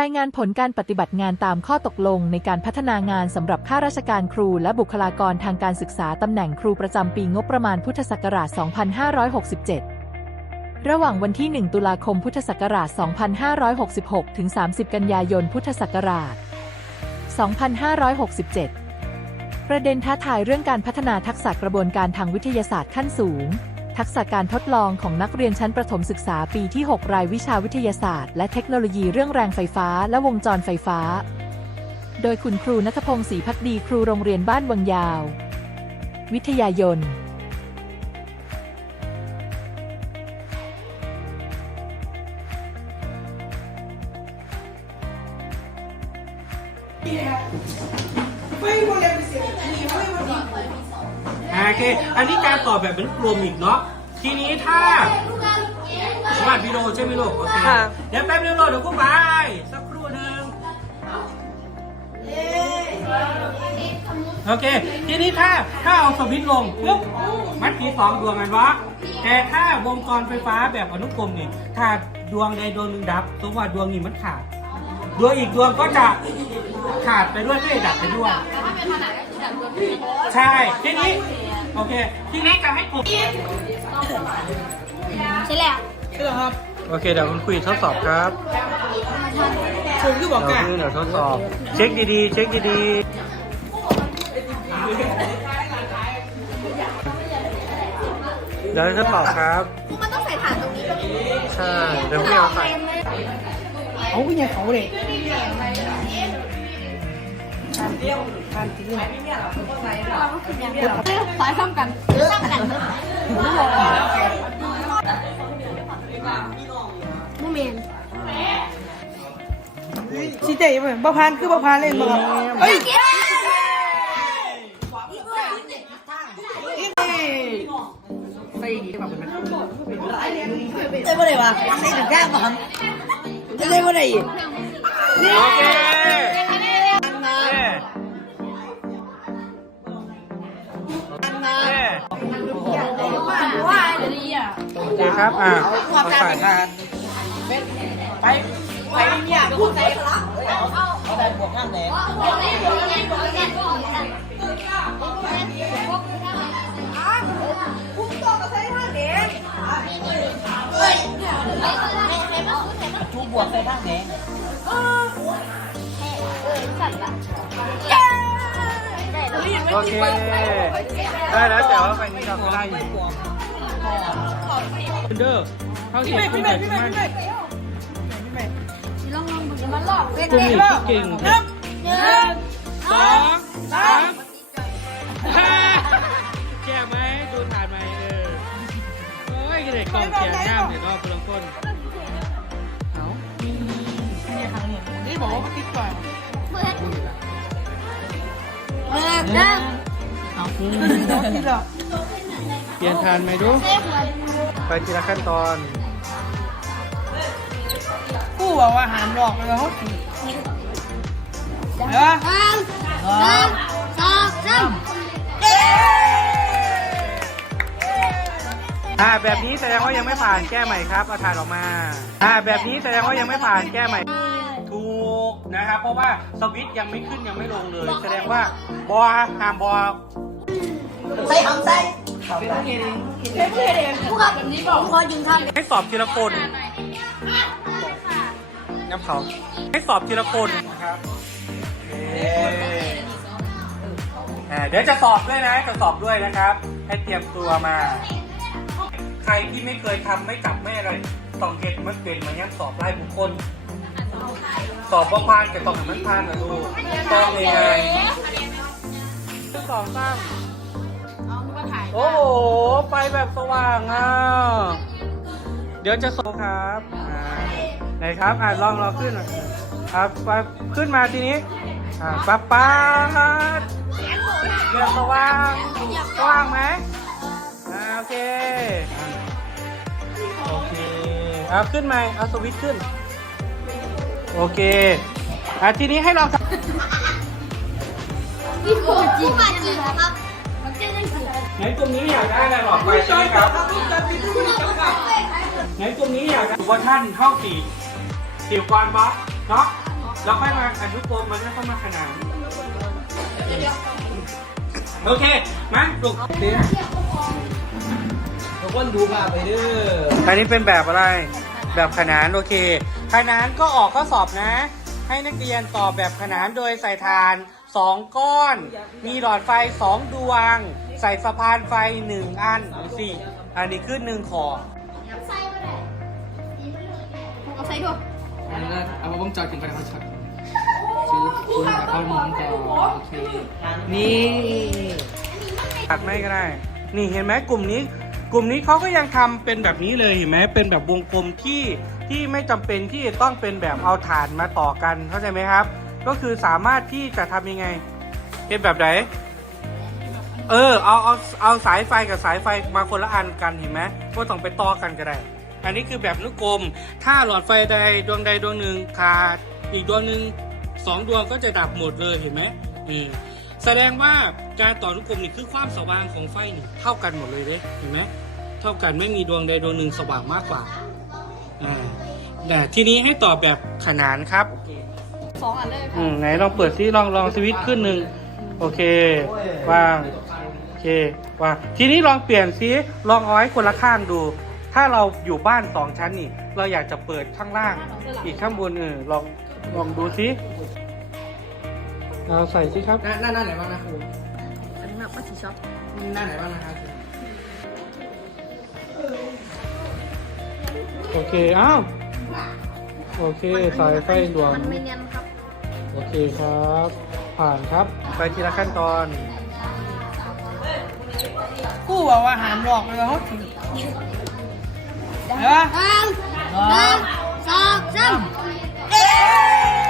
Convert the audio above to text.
รายงานผลการปฏิบัติงานตามข้อตกลงในการพัฒนางานสำหรับข้าราชการครูและบุคลากรทางการศึกษาตำแหน่งครูประจำปีงบประมาณพุทธศักราช 2567 ระหว่างวันที่ 1 ตุลาคมพุทธศักราช 2566 ถึง 30 กันยายนพุทธศักราช 2567 ประเด็นท้าทายเรื่องการพัฒนาทักษะกระบวนการทางวิทยาศาสตร์ขั้นสูง ทักษะการทดลองของนักเรียนชั้นประถมศึกษาปีที่ 6 รายวิชาวิทยาศาสตร์ และเทคโนโลยีเรื่องแรงไฟฟ้าและวงจรไฟฟ้า โดยคุณครูนัทพงศ์ศรีพักดีครูโรงเรียนบ้านวังยาว วิทยายนอ่าโอเค อันนี้การตอบแบบเป็นกลุ่มอีกเนาะ ทีนี้ถ้าสวัสดีโลใช่ไหมลูกโอเค ค่ะ เดี๋ยวแป๊บนึงโลกเดี๋ยวกูไป สักครู่หนึ่งโอเค ทีนี้ถ้าถ้าเอาสวิตช์ลงปุ๊บมันมีสองดวงกันวะ แต่ถ้าวงจรไฟฟ้าแบบอนุกรมนี่ ถ้าดวงใดดวงหนึ่งดับสมมติว่าดวงนี้มันขาด ดวงอีกดวงก็จะขาดไปด้วยไม่ได้ดับไปด้วย ใช่ ทีนี้ โอเค ทีนี้จะให้ผมใช่แล้วโอเคเดี๋ยวคุณคุยทดสอบครับผมคือบอกเดี๋ยวกันคุยเดี๋ยวทดสอบ เช็คดีๆ เช็คดีๆ เดี๋ยวทดสอบครับมันต้องใส่ฐานตรงนี้ตรงนี้ใช่ เดี๋ยวพี่เอาใส่เขาเป็นยังเขาเลย สายซ้ำกันซ้ำกันมูเมนชี้ใจยังไงบ่พานคือบ่พานเลยบ่ครับเฮ้ยไปดีกว่ามันได้บ่ได้วะได้ถึงแค่บ่ครับจะได้บ่ได้อีกโอเค เคครับอะเอาใส่ทานไปไปเนี่ยพูดใจละเอาได้บวกข้างแดงทุบบวกใส่ข้างแดงโอเคได้แล้วแต่ว่าไปนี้เราไม่ได้อยู่ เดอร์เท่าที่พี่คุแม่ณพี่แต่แม่ที่พี่มันแม่พี่แม่ลองลองดูมันหลอกเด็กกลุ่มนี้ที่เก่งนับหนึ่งสองสามห้าแก่ไหมดูฐานไหมเออโอ้ยเด็กกองเชียร์ย่ามเดี๋ยวรอบพลังคนเอานี่บอกว่าติ๊กก่อนเปิดหนึ่งที่เรา เปลี่ยนฐานไหมดูเซฟหัวไปทีละขั้นตอนผู้บอกว่าหามหลอกแล้วเขาตีเออหนึ่งหนึ่งสองสามอ่าแบบนี้แสดงว่ายังไม่ผ่านแก้ใหม่ครับเอาฐานออกมา อ่าแบบนี้แสดงว่ายังไม่ผ่านแก้ใหม่ ถูกนะครับ เพราะว่าสวิตช์ยังไม่ขึ้นยังไม่ลงเลย แสดงว่าบอห้ามบอใส่หำใส่ผู้ขับแบบนี้บอกคอยยืนข้าง ให้สอบทีละคนน้ำเขาให้สอบทีละคนนะครับอ่าเดี๋ยวจะสอบด้วยนะ จะสอบด้วยนะครับ ให้เตรียมตัวมา ใครที่ไม่เคยทำไม่จับไม่อะไรต้องเห็นมันเป็นมายังสอบไล่บุคคล สอบว่าพานแต่ต้องให้มันพานนะลูกต้องยังไงสองสาม โอ้โหไปแบบสว่างอะ เดี๋ยวจะส่งครับอ่าไหนครับอ่าลองลองขึ้นหน่อยครับไปขึ้นมาทีนี้อ่าปั๊บปั๊บเรือสว่างสว่างไหมอ่าโอเคโอเคเอาขึ้นมาเอาสวิตช์ขึ้น โอเคอะทีนี้ให้เรา พี่ผู้จีบจีบครับ ได้นตรงนี้อยากได้อะไรหลอดไฟใช่ไหมครับไหนตรงนี้อยากได้ว่าท่านเข้าสีสิวกรบล็อกเนาะเราค่อยมาอนุกรมมันก็เข้ามาขนานโอเคมาลูกทุกคนดูภาพไปเด้ออันนี้เป็นแบบอะไร แบบขนานโอเค ขนานก็ออกข้อสอบนะ ให้นักเรียนตอบแบบขนานโดยใส่ฐาน 2 ก้อน มีหลอดไฟ 2 ดวง ใส่สะพานไฟ1อันดูสิอันนี้คือหนึ่งขอเอาใส่ด้วยอันนี้นะเอามาบ้องจอดกินกันเขาช็อตซื้อคุณกับข้าวหมูจอโอเคนี่ตัดไม่ก็ได้ นี่เห็นไหมกลุ่มนี้ กลุ่มนี้เขาก็ยังทำเป็นแบบนี้เลยเห็นไหมเป็นแบบวงกลมที่ที่ไม่จำเป็นที่จะต้องเป็นแบบเอาฐานมาต่อกันเข้าใจไหมครับ ก็คือสามารถที่จะทำยังไงเป็นแบบไหน เออเอาเอาเอาสายไฟกับสายไฟมาคนละอันกันเห็นไหมก็ต้องไปต่อกันก็ได้ อันนี้คือแบบนุกรม ถ้าหลอดไฟใดดวงใดดวงหนึ่งขาดอีกดวงหนึ่งสองดวงก็จะดับหมดเลยเห็นไหมอืมแสดงว่าการต่อนุกรมนี่คือความสว่างของไฟนี่เท่ากันหมดเลยเด้เห็นไหมเท่ากันไม่มีดวงใดดวงหนึ่งสว่างมากกว่าอ่าแต่ทีนี้ให้ตอบแบบขนานครับสองอันเลยอืมไหนลองเปิดซิลองลองสวิตช์ขึ้นหนึ่งโอเคว่างโอ เคว่างทีนี้ลองเปลี่ยนซิลองเอาไว้คนละข้างดู ถ้าเราอยู่บ้านสองชั้นนี่ เราอยากจะเปิดข้างล่าง อีกข้างบนเออลองลองดูซิเราใส่ซิครับ หน้าหน้าหน้าไหนบ้างนะครูอันนี้แบบว่าสีช็อปหน้าไหนบ้างนะครับโอเคอ้าวโอเคสายไฟดวงมันไม่เนียนครับ โอเคครับ ผ่านครับ ไปทีละขั้นตอน กูบอกว่าหามหลอกเลยเขาถือเออหนึ่งหนึ่งสองสามเอ๊ะ